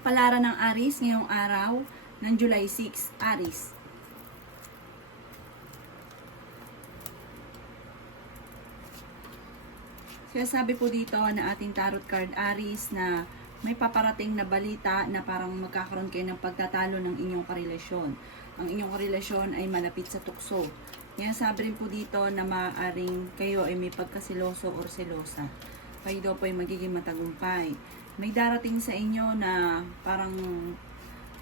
Kapalaran ng Aries ngayong araw ng July 6, Aries. Kaya sabi po dito na ating tarot card Aries na may paparating na balita na parang magkakaroon kayo ng pagtatalo ng inyong karelasyon. Ang inyong karelasyon ay malapit sa tukso. Kaya sabi rin po dito na maaaring kayo ay may pagkasiloso or selosa. Kayo daw po ay magiging matagumpay. May darating sa inyo na parang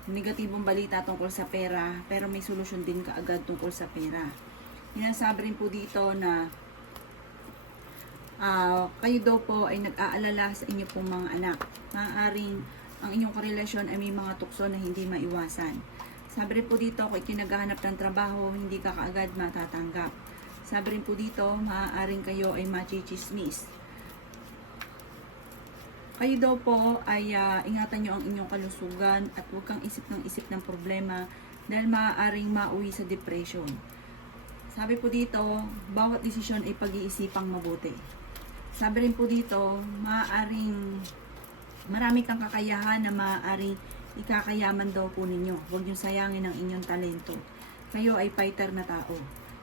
negatibong balita tungkol sa pera, pero may solusyon din kaagad tungkol sa pera. Sinasabi rin po dito na kayo daw po ay nag-aalala sa inyo pong mga anak. Maaaring ang inyong karelasyon ay may mga tukso na hindi maiwasan. Sabi rin po dito, kung ikinagahanap ng trabaho, hindi ka kaagad matatanggap. Sabi rin po dito, maaaring kayo ay machichismis. Kayo daw po ay ingatan nyo ang inyong kalusugan at huwag kang isip ng problema dahil maaaring mauwi sa depression. Sabi po dito, bawat desisyon ay pag-iisipang mabuti. Sabi rin po dito, maaaring marami kang kakayahan na maaaring ikakayaman daw po ninyo. Huwag nyo sayangin ang inyong talento. Kayo ay fighter na tao.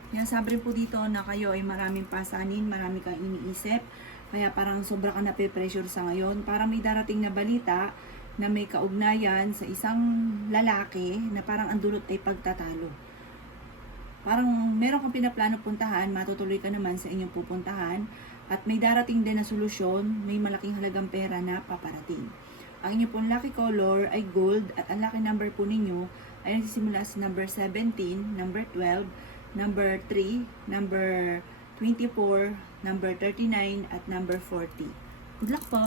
Kaya sabi rin po dito na kayo ay maraming pasanin, marami kang iniisip. Kaya parang sobra ka nape-pressure sa ngayon. Parang may darating na balita na may kaugnayan sa isang lalaki na parang ang dulot ay pagtatalo. Parang meron kang pinaplano puntahan, matutuloy ka naman sa inyong pupuntahan. At may darating din na solusyon, may malaking halagang pera na paparating. Ang inyong pong lucky color ay gold at ang lucky number po ninyo ay nagsisimula sa number 17, number 12, number 3, number 24, number 39, at number 40. Good luck po!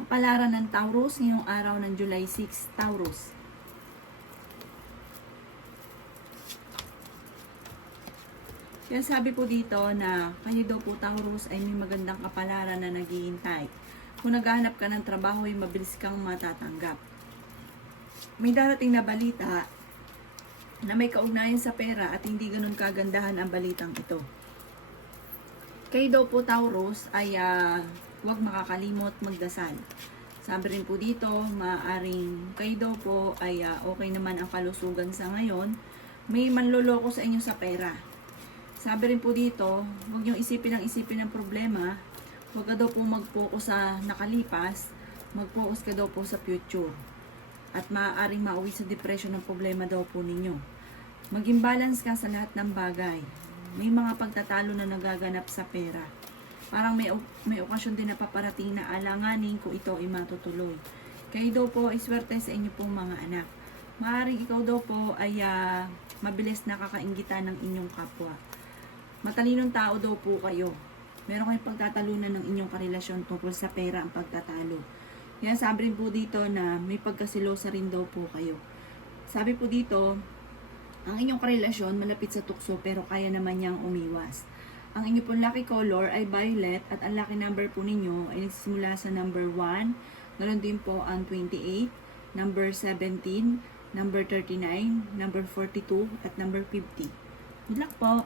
Kapalaran ng Taurus ngayong araw ng July 6, Taurus. Kaya sabi po dito na kayo daw po Taurus ay may magandang kapalaran na naghihintay. Kung naghahanap ka ng trabaho ay mabilis kang matatanggap. May darating na balita na may kaugnayan sa pera at hindi ganun kagandahan ang balitang ito. Kayo daw po Taurus ay huwag makakalimot magdasal. Sabi rin po dito, maaaring kayo daw po ay okay naman ang kalusugan sa ngayon. May manloloko sa inyo sa pera. Sabi rin po dito, huwag niyong isipin ng problema. Huwag ka daw po mag-focus sa nakalipas. Mag-focus ka daw po sa future. At maaaring mauwi sa depression ng problema daw po ninyo. Maging balance ka sa lahat ng bagay. May mga pagtatalo na nagaganap sa pera. Parang may okasyon din na paparating na alanganin kung ito ay matutuloy. Kayo daw po ay swerte sa inyo pong mga anak. Maaaring ikaw daw po ay mabilis na kakainggitan ng inyong kapwa. Matalinong tao daw po kayo. Meron kayong pagtatalunan ng inyong karelasyon tungkol sa pera ang pagtatalo. Kaya sabi rin po dito na may pagkasilosa rin daw po kayo. Sabi po dito, ang inyong karelasyon malapit sa tukso pero kaya naman niyang umiwas. Ang inyong pong lucky color ay violet at ang lucky number po ninyo ay nagsisimula sa number 1, ganoon din po ang 28, number 17, number 39, number 42, at number 50. Good luck po!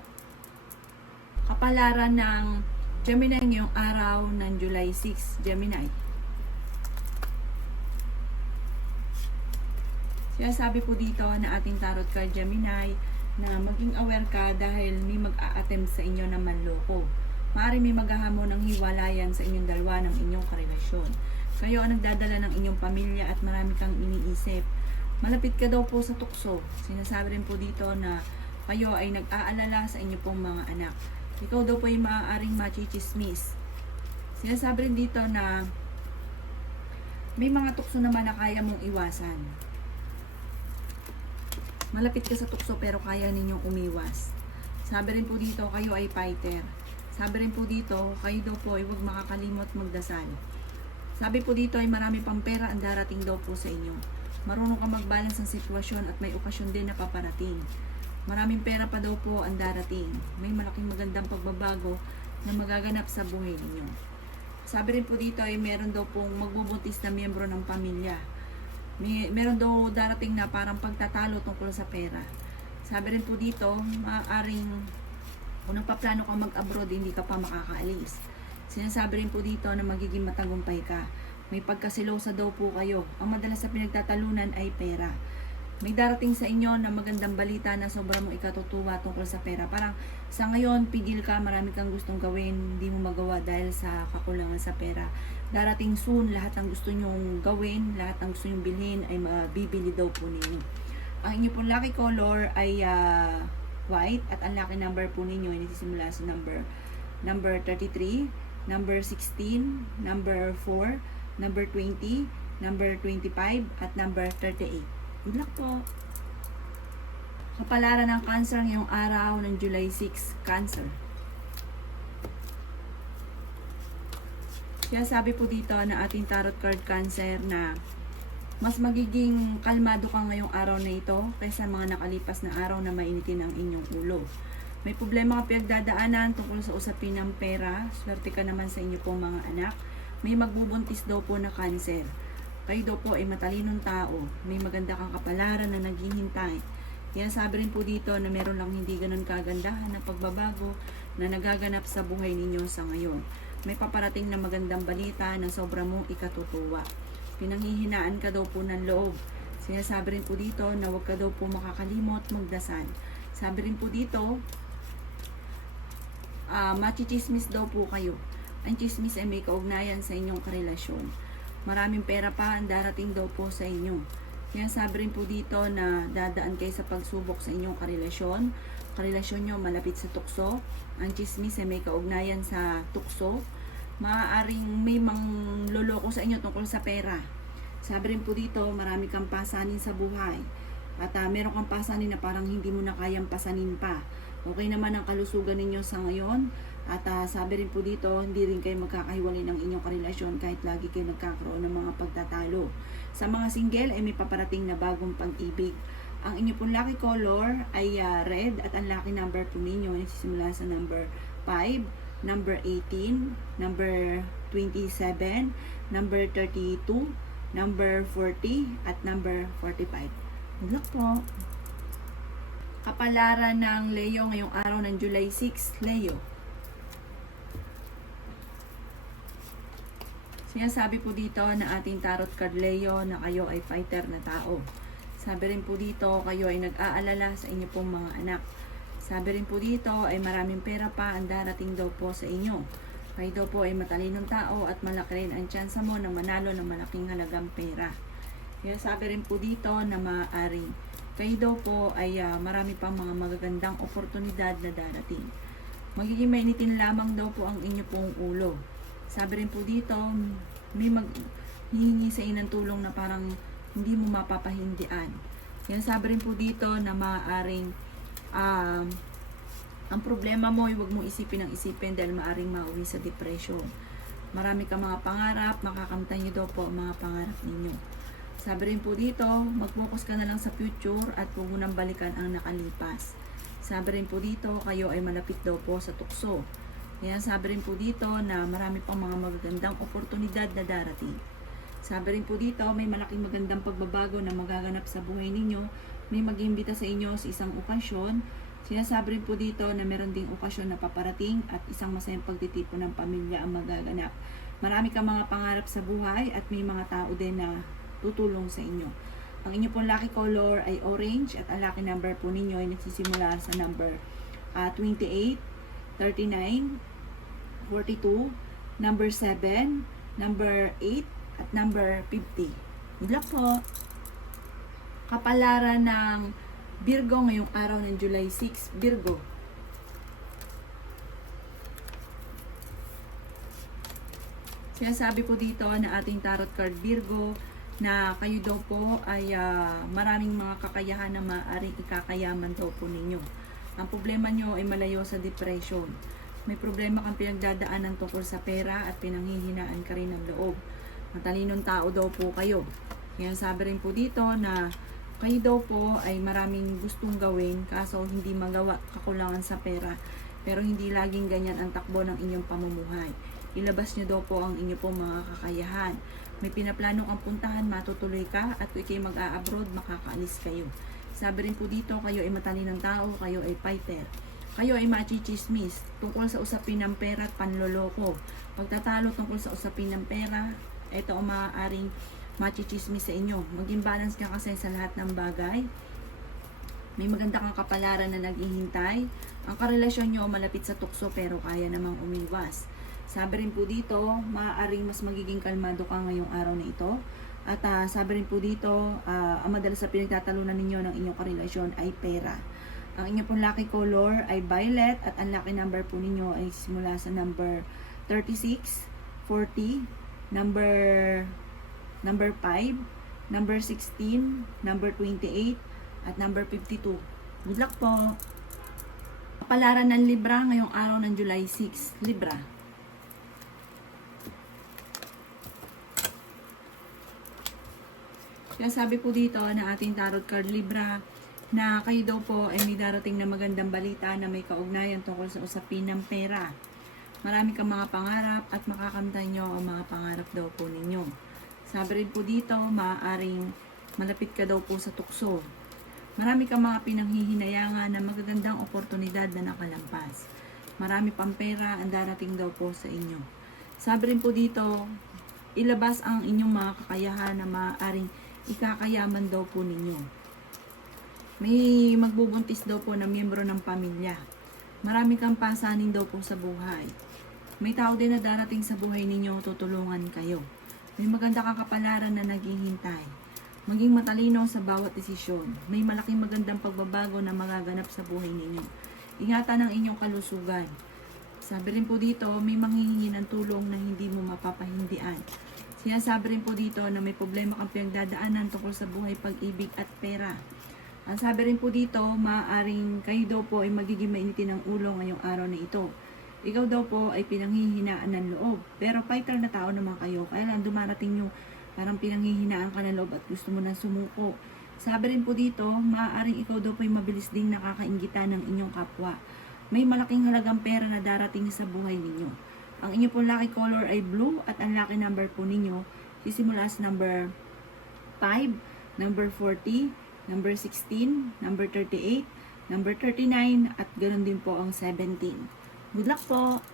Kapalaran ng Gemini ngayong araw ng July 6, Gemini. Kaya sabi po dito na ating tarot card Gemini na maging aware ka dahil may mag-a-attempt sa inyo na manloko. Maaari may maghahamon ng hiwalayan sa inyong dalawa ng inyong karelasyon. Kayo ang nagdadala ng inyong pamilya at marami kang iniisip. Malapit ka daw po sa tukso. Sinasabi rin po dito na kayo ay nag-aalala sa inyong pong mga anak. Ikaw daw po ay maaaring machichismis. Sinasabi rin dito na may mga tukso naman na kaya mong iwasan. Malapit ka sa tukso pero kaya ninyong umiwas. Sabi rin po dito, kayo ay fighter. Sabi rin po dito, kayo daw po ay huwag makakalimot magdasal. Sabi po dito ay marami pang pera ang darating daw po sa inyo. Marunong ka mag-balance ng sitwasyon at may okasyon din na paparating. Maraming pera pa daw po ang darating. May malaking magandang pagbabago na magaganap sa buhay ninyo. Sabi rin po dito ay meron daw pong magbubuntis na miyembro ng pamilya. Meron daw darating na parang pagtatalo tungkol sa pera. Sabi rin po dito, maaaring kung nagpaplano ka mag-abroad, hindi ka pa makakaalis. Sinasabi rin po dito na magiging matagumpay ka. May pagkasilosa daw po kayo. Ang madalas na pinagtatalunan ay pera. May darating sa inyo na magandang balita na sobrang mo ikatutuwa tungkol sa pera. Parang sa ngayon, pigil ka, marami kang gustong gawin, hindi mo magawa dahil sa kakulangan sa pera. Darating soon, lahat ng gusto nyong gawin, lahat ng gusto nyong bilhin ay mabibili daw po ninyo. Ang inyo pong lucky color ay white at ang lucky number po ninyo ay nagsisimula sa number 33, number 16, number 4, number 20, number 25, at number 38. Good luck po! Kapalaran ng Cancer ngayong araw ng July 6, Cancer. Kaya sabi po dito na ating tarot card Cancer na mas magiging kalmado ka ngayong araw na ito kaysa mga nakalipas na araw na mainitin ang inyong ulo. May problema ka pinagdadaanan tungkol sa usapin ng pera. Swerte ka naman sa inyo pong mga anak. May magbubuntis daw po na Cancer. Kayo daw po ay matalinong tao. May maganda kang kapalaran na naghihintay. Kaya sabi rin po dito na meron lang hindi ganun kagandahan na pagbabago na nagaganap sa buhay ninyo sa ngayon. May paparating na magandang balita na sobra mong ikatutuwa. Pinanghihinaan ka daw po ng loob. Sinasabi rin po dito na huwag ka daw po makakalimot magdasal. Sabi rin po dito, machichismis daw po kayo. Ang chismis ay may kaugnayan sa inyong karelasyon. Maraming pera pa ang darating daw po sa inyo. Kaya sabi rin po dito na dadaan kayo sa pagsubok sa inyong karelasyon. Karelasyon nyo malapit sa tukso. Ang chismis ay may kaugnayan sa tukso. Maaaring may mangloloko sa inyo tungkol sa pera. Sabi rin po dito, marami kang pasanin sa buhay. At meron kang pasanin na parang hindi mo na kayang pasanin pa. Okay naman ang kalusugan ninyo sa ngayon. At sabi rin po dito, hindi rin kayo magkakahiwalay ng inyong karelasyon kahit lagi kayo nagkakaroon ng mga pagtatalo. Sa mga single ay may paparating na bagong pag-ibig. Ang inyong pong lucky color ay red at ang lucky number po ninyo ay nagsisimula sa number 5, number 18, number 27, number 32, number 40, at number 45. Good luck po! Kapalaran ng Leo ngayong araw ng July 6, Leo. Sinasabi po dito na ating tarot card Leo na kayo ay fighter na tao. Sabi rin po dito, kayo ay nag-aalala sa inyo pong mga anak. Sabi rin po dito ay maraming pera pa ang darating daw po sa inyo. Kayo daw po ay matalinong tao at malaki rin ang tsansa mo na manalo ng malaking halagang pera. Kaya sabi rin po dito na maaaring kayo daw po ay marami pang mga magagandang oportunidad na darating. Magiging mainitin lamang daw po ang inyo pong ulo. Sabi rin po dito, may hihingi sa inyo ng tulong na parang hindi mo mapapahindian. Yan sabi rin po dito na maaaring ang problema mo ay huwag mong isipin ng isipin dahil maaaring mauwi sa depression. Marami ka mga pangarap, makakamtan niyo daw po ang mga pangarap ninyo. Sabi rin po dito, mag-focus ka na lang sa future at huwag mo nang balikan ang nakalipas. Sabi rin po dito, kayo ay malapit daw po sa tukso. Kaya sabi rin po dito na marami pang mga magagandang oportunidad na darating. Sabi rin po dito, may malaking magandang pagbabago na magaganap sa buhay ninyo. May mag-iimbita sa inyo sa isang okasyon. Sinasabi rin po dito na meron ding okasyon na paparating at isang masayang pagtitipon ng pamilya ang magaganap. Marami kang mga pangarap sa buhay at may mga tao din na tutulong sa inyo. Ang inyo pong lucky color ay orange at ang lucky number po ninyo ay nagsisimula sa number 28, 39, 42, number 7, number 8, at number 50. Good luck po! Kapalaran ng Virgo ngayong araw ng July 6, Virgo. Sinasabi po dito na ating tarot card Virgo na kayo daw po ay maraming mga kakayahan na maaaring ikakayaman daw po ninyo. Ang problema nyo ay malayo sa depression. May problema kang pinagdadaanan tungkol sa pera at pinanghihinaan ka rin ng loob. Matalinong tao daw po kayo. Kaya sabi rin po dito na kayo daw po ay maraming gustong gawin kaso hindi magawa, kakulangan sa pera. Pero hindi laging ganyan ang takbo ng inyong pamumuhay. Ilabas nyo daw po ang inyo pong mga kakayahan. May pinaplano kang puntahan, matutuloy ka, at kung kayo mag-a-abroad, makakaalis kayo. Sabi rin po dito, kayo ay matalinong tao, kayo ay fighter. Kayo ay machichismis tungkol sa usapin ng pera at panloloko. Pagtatalo tungkol sa usapin ng pera, ito ang maaaring machichismis sa inyo. Maging balance ka kasi sa lahat ng bagay. May maganda kang kapalaran na naghihintay. Ang karelasyon nyo malapit sa tukso pero kaya namang umiwas. Sabi rin po dito, maaaring mas magiging kalmado ka ngayong araw na ito. At sabi rin po dito, ang madalas sa pinagtatalunan ninyo ng inyong karelasyon ay pera. Ang inyong pong lucky color ay violet at ang lucky number po ninyo ay simula sa number 36, 40, number 5, number 16, number 28, at number 52. Good luck po! Kapalaran ng Libra ngayong araw ng July 6. Libra. Kaya sabi po dito na ating tarot card Libra na kayo daw po ay may darating na magandang balita na may kaugnayan tungkol sa usapin ng pera. Marami kang mga pangarap at makakamtan nyo ang mga pangarap daw po ninyo. Sabi rin po dito, maaaring malapit ka daw po sa tukso. Marami kang mga pinanghihinayangan na magagandang oportunidad na nakalampas. Marami pang pera ang darating daw po sa inyo. Sabi rin po dito, ilabas ang inyong mga kakayahan na maaaring ikakayaman daw po ninyo. May magbubuntis daw po na miyembro ng pamilya. Marami kang pasanin daw po sa buhay. May tao din na darating sa buhay ninyo, tutulungan kayo. May maganda kang kapalaran na naghihintay. Maging matalino sa bawat desisyon. May malaking magandang pagbabago na magaganap sa buhay ninyo. Ingatan ang inyong kalusugan. Sabi rin po dito, may manghihingi ng tulong na hindi mo mapapahindian. Sinasabi rin po dito na may problema kang pinagdadaanan tungkol sa buhay, pag-ibig at pera. Ang sabi rin po dito, maaaring kayo daw po ay magiging mainitin ng ulo ngayong araw na ito. Ikaw daw po ay pinanghihinaan ng loob. Pero fighter na tao naman kayo. Kaya lang dumarating yung parang pinanghihinaan ka ng loob at gusto mo nang sumuko. Sabi rin po dito, maaaring ikaw daw po ay mabilis ding nakakainggitan ng inyong kapwa. May malaking halagang pera na darating sa buhay ninyo. Ang inyong po lucky color ay blue at ang lucky number po ninyo sisimula sa number 5, number 40, number 16, number 38, number 39, at ganoon din po ang 17. Good luck po!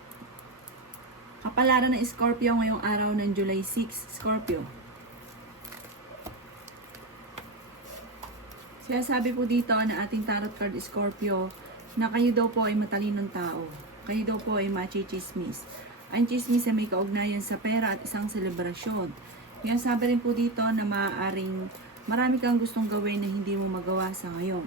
Kapalaran ng Scorpio ngayong araw ng July 6, Scorpio. Sabi po dito na ating tarot card Scorpio na kayo daw po ay matalinong tao. Kayo daw po ay machichismis. Ang chismis ay may kaugnayan sa pera at isang selebrasyon. Kaya sabi rin po dito na maaaring marami kang gustong gawin na hindi mo magawa sa ngayon.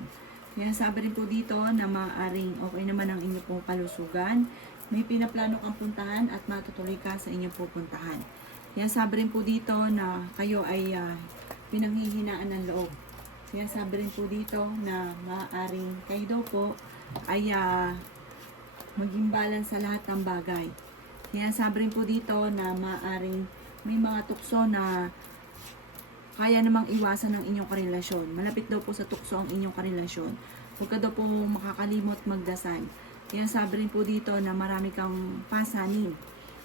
Kaya sabi rin po dito na maaaring okay naman ang inyong pong kalusugan. May pinaplano kang puntahan at matutuloy ka sa inyong pupuntahan. Kaya sabi rin po dito na kayo ay pinanghihinaan ng loob. Kaya sabi rin po dito na maaaring kayo daw po ay maging balance sa lahat ng bagay. Kaya sabi rin po dito na maaaring may mga tukso na kaya namang iwasan ng inyong karelasyon. Malapit daw po sa tukso ang inyong karelasyon. Huwag ka daw po makakalimot magdasal. Kaya sabi rin po dito na marami kang pasanin.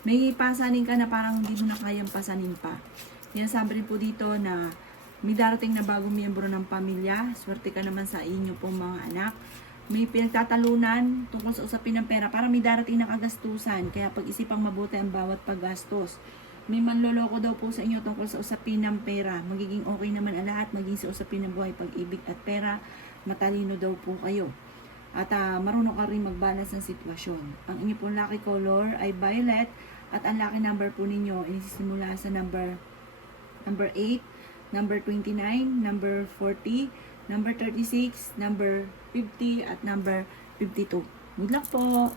May pasanin ka na parang hindi mo na kayang pasanin pa. Kaya sabi rin po dito na may darating na bagong miyembro ng pamilya. Swerte ka naman sa inyo pong mga anak. May pinagtatalunan tungkol sa usapin ng pera. Parang may darating na kagastusan. Kaya pag-isipang mabuti ang bawat paggastos. May manloloko daw po sa inyo tungkol sa usapin ng pera. Magiging okay naman ang lahat. Maging sa usapin ng buhay, pag-ibig at pera. Matalino daw po kayo. At marunong ka rin mag-balance ng sitwasyon. Ang inyo pong lucky color ay violet. At ang lucky number po ninyo ay sisimula sa number 8, number 29, number 40, number 36, number 50, at number 52. Good luck po!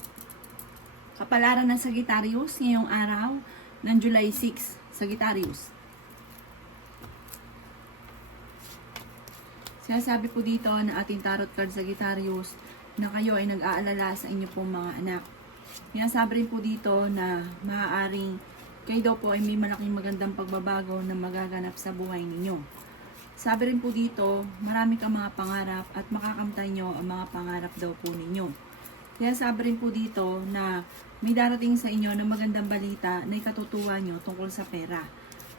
Kapalaran ng Sagittarius ngayong araw ng July 6, Sagittarius. Sinasabi po dito na ating tarot card Sagittarius na kayo ay nag-aalala sa inyo pong mga anak. Sinasabi rin po dito na maaaring kayo daw po ay may malaking magandang pagbabago na magaganap sa buhay ninyo. Sabi rin po dito, marami kang mga pangarap at makakamtan nyo ang mga pangarap daw po ninyo. Kaya sabi rin po dito na may darating sa inyo na magandang balita na ikatutuwa nyo tungkol sa pera.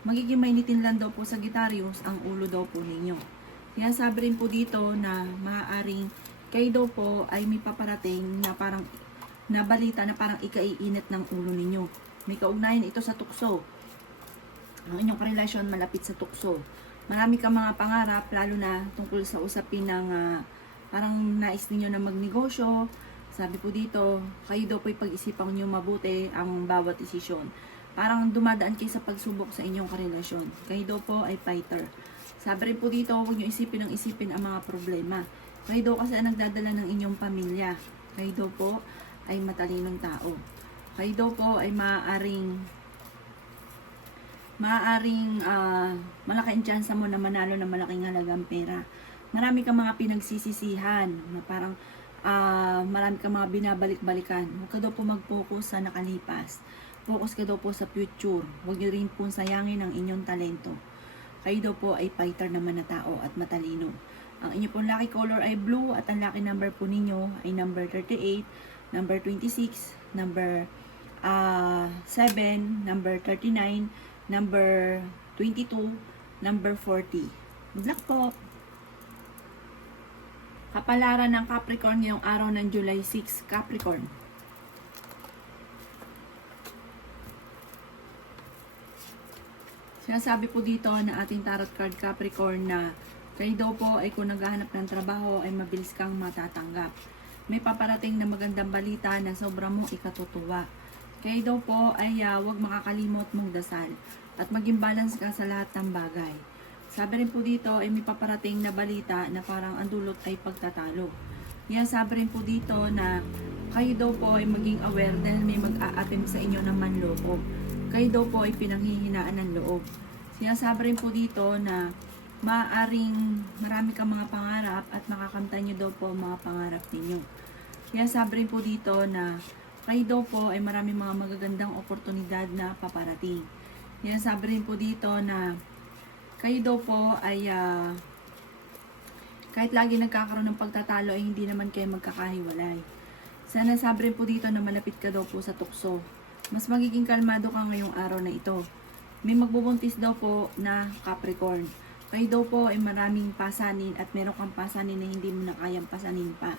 Magiging mainitin lang daw po sa Sagittarius ang ulo daw po ninyo. Kaya sabi rin po dito na maaaring kayo daw po ay may paparating na parang na balita na parang ikaiinit ng ulo ninyo. May kaugnayan ito sa tukso. Ang inyong karelasyon malapit sa tukso. Marami kang mga pangarap, lalo na tungkol sa usapin ng parang nais ninyo na magnegosyo. Sabi po dito, kayo daw po'y pag-isipan niyo mabuti ang bawat desisyon. Parang dumadaan kayo sa pagsubok sa inyong karelasyon. Kayo daw po ay fighter. Sabi rin po dito, huwag niyo isipin ang mga problema. Kayo daw kasi ang nagdadala ng inyong pamilya. Kayo daw po ay matalinong tao. Kayo daw po ay maaaring malaking tsansa mo na manalo ng malaking halagang pera. Marami kang mga pinagsisisihan na parang marami kang mga binabalik-balikan. Huwag ka daw po mag-focus sa nakalipas. Focus ka daw po sa future. Huwag niyo rin po sayangin ang inyong talento. Kayo daw po ay fighter naman na tao at matalino. Ang inyo pong lucky color ay blue at ang lucky number po ninyo ay number 38, number 26, number 7, number 39, number 22, number 40. Good luck po! Kapalaran ng Capricorn ngayong araw ng July 6, Capricorn. Sinasabi po dito na ating tarot card Capricorn na kayo daw po ay kung naghahanap ng trabaho ay mabilis kang matatanggap. May paparating na magandang balita na sobrang mong ikatutuwa. Kayo daw po ay huwag makakalimot mong dasal at maging balance ka sa lahat ng bagay. Sabi rin po dito ay may paparating na balita na parang ang dulot ay pagtatalo. Yan, sabi rin po dito na kayo daw po ay maging aware dahil may mag-a-attempt sa inyo ng manloko. Kayo daw po ay pinanghihinaan ng loob. Sinasabi rin po dito na maaaring marami kang mga pangarap at makakamtan nyo daw po ang mga pangarap ninyo. Sinasabi rin po dito na kayo daw po ay marami mga magagandang oportunidad na paparating. Sinasabi rin po dito na kayo daw po ay kahit lagi nagkakaroon ng pagtatalo ay hindi naman kayo magkakahiwalay. Sana sabi rin po dito na malapit ka daw po sa tukso. Mas magiging kalmado ka ngayong araw na ito. May magbubuntis daw po na Capricorn. Kayo daw po ay maraming pasanin at meron kang pasanin na hindi mo na kayang pasanin pa.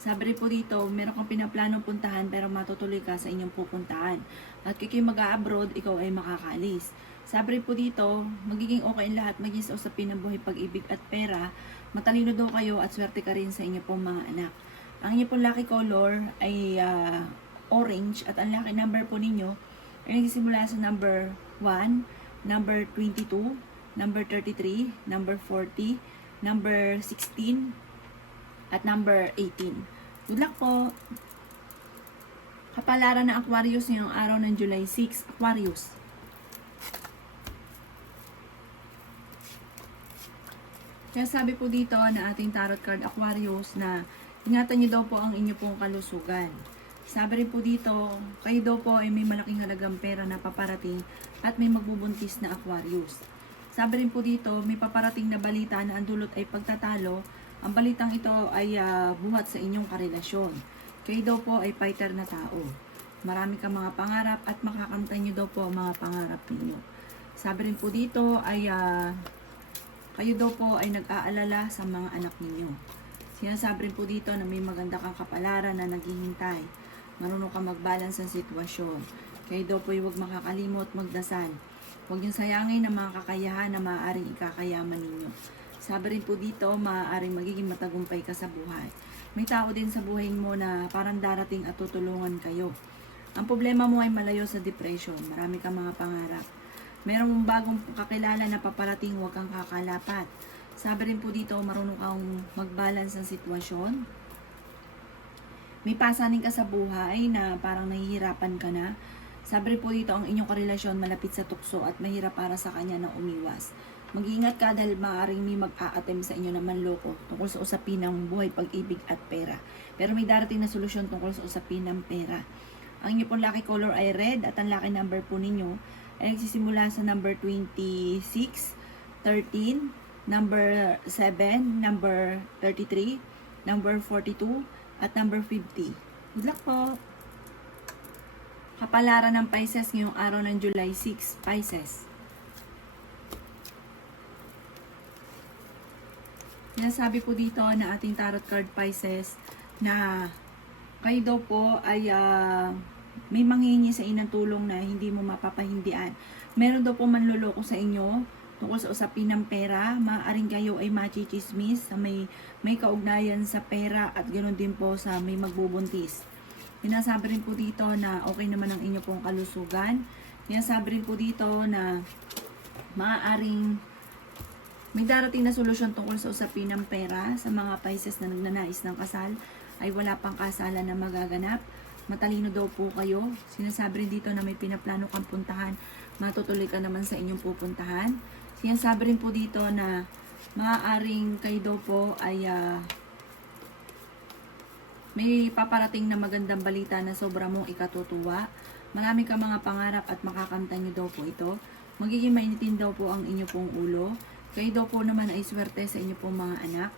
Sabi rin po dito, meron kang pinaplanong puntahan pero matutuloy ka sa inyong pupuntahan. At kung kayo mag-a-abroad, ikaw ay makakaalis. Sabi rin po dito, magiging okay ang lahat, maging sa usapin ng buhay, pag-ibig at pera. Matalino daw kayo at swerte ka rin sa inyo pong mga anak. Ang inyo pong lucky color ay orange at ang lucky number po ninyo ay nagsisimula sa number 1, number 22, number 33, number 40, number 16, at number 18. Good luck po! Kapalaran ng Aquarius ngayong araw ng July 6, Aquarius. Kaya sabi po dito na ating tarot card Aquarius na ingatan nyo daw po ang inyo pong kalusugan. Sabi rin po dito, kayo daw po ay may malaking halagang pera na paparating at may magbubuntis na Aquarius. Sabi rin po dito, may paparating na balita na ang dulot ay pagtatalo. Ang balitang ito ay buhat sa inyong karelasyon. Kayo daw po ay fighter na tao. Marami kang mga pangarap at makakamtan nyo daw po ang mga pangarap ninyo. Sabi rin po dito ay kayo daw po ay nag-aalala sa mga anak ninyo. Sinasabi rin po dito na may maganda kang kapalaran na naghihintay. Marunong ka mag-balance ang sitwasyon. Kayo daw po ay huwag makakalimot magdasal. Huwag yung sayangin ang mga kakayahan na maaaring ikakayaman ninyo. Sabi rin po dito, maaaring magiging matagumpay ka sa buhay. May tao din sa buhay mo na parang darating at tutulungan kayo. Ang problema mo ay malayo sa depression. Marami kang mga pangarap. Merong bagong kakilala na paparating, huwag kang kakalapat. Sabi rin po dito, marunong kang mag-balance ang sitwasyon. May pasanin ka sa buhay na parang nahihirapan ka na. Sabi rin po dito, ang inyong karelasyon malapit sa tukso at mahirap para sa kanya na umiwas. Mag-iingat ka dahil maaaring may mag-a-attempt sa inyo na manloko tungkol sa usapin ng buhay, pag-ibig at pera. Pero may darating na solusyon tungkol sa usapin ng pera. Ang inyong pong lucky color ay red at ang lucky number po ninyo ay nagsisimula sa number 26, 13, number 7, number 33, number 42, at number 50. Good luck po! Kapalaran ng Pisces ngayong araw ng July 6, Pisces. Sinasabi po dito na ating tarot card Pisces na kayo daw po ay may manghihingi sa inyo ng tulong na hindi mo mapapahindian. Meron daw po manloloko sa inyo tungkol sa usapin ng pera. Maaaring kayo ay machichismis sa may kaugnayan sa pera at ganoon din po sa may magbubuntis. Sinasabi rin po dito na okay naman ang inyo pong kalusugan. Sinasabi rin po dito na maaaring may darating na solusyon tungkol sa usapin ng pera. Sa mga Pisces na nagnanais ng kasal ay wala pang kasalan na magaganap. Matalino daw po kayo. Sinasabi rin dito na may pinaplano kang puntahan. Matutuloy ka naman sa inyong pupuntahan. Sinasabi rin po dito na maaaring kayo daw po ay may paparating na magandang balita na sobra mong ikatutuwa. Marami ka mga pangarap at makakamtan nyo daw po ito. Magiging mainitin daw po ang inyo pong ulo. Kayo daw po naman ay swerte sa inyo pong mga anak.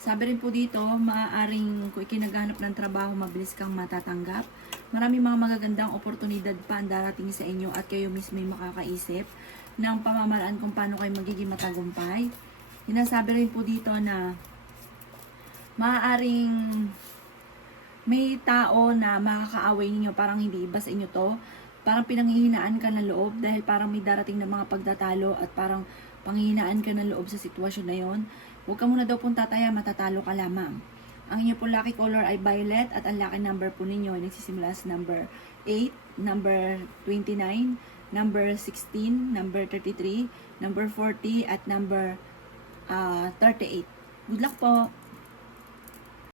Sabi rin po dito, maaaring kung ikinaghanap ng trabaho, mabilis kang matatanggap. Maraming mga magagandang oportunidad pa ang darating sa inyo at kayo mismo ay makakaisip ng pamamaraan kung paano kayo magiging matagumpay. Sinasabi rin po dito na maaaring may tao na makakaaway ninyo, parang hindi iba sa inyo to. Parang pinanghihinaan ka ng loob dahil parang may darating na mga pagtatalo at parang panghihinaan ka ng loob sa sitwasyon na yon. Huwag ka muna daw pong tataya, matatalo ka lamang. Ang inyo po lucky color ay violet at ang lucky number po ninyo ay nagsisimula sa number 8, number 29, number 16, number 33, number 40 at number 38. Good luck po!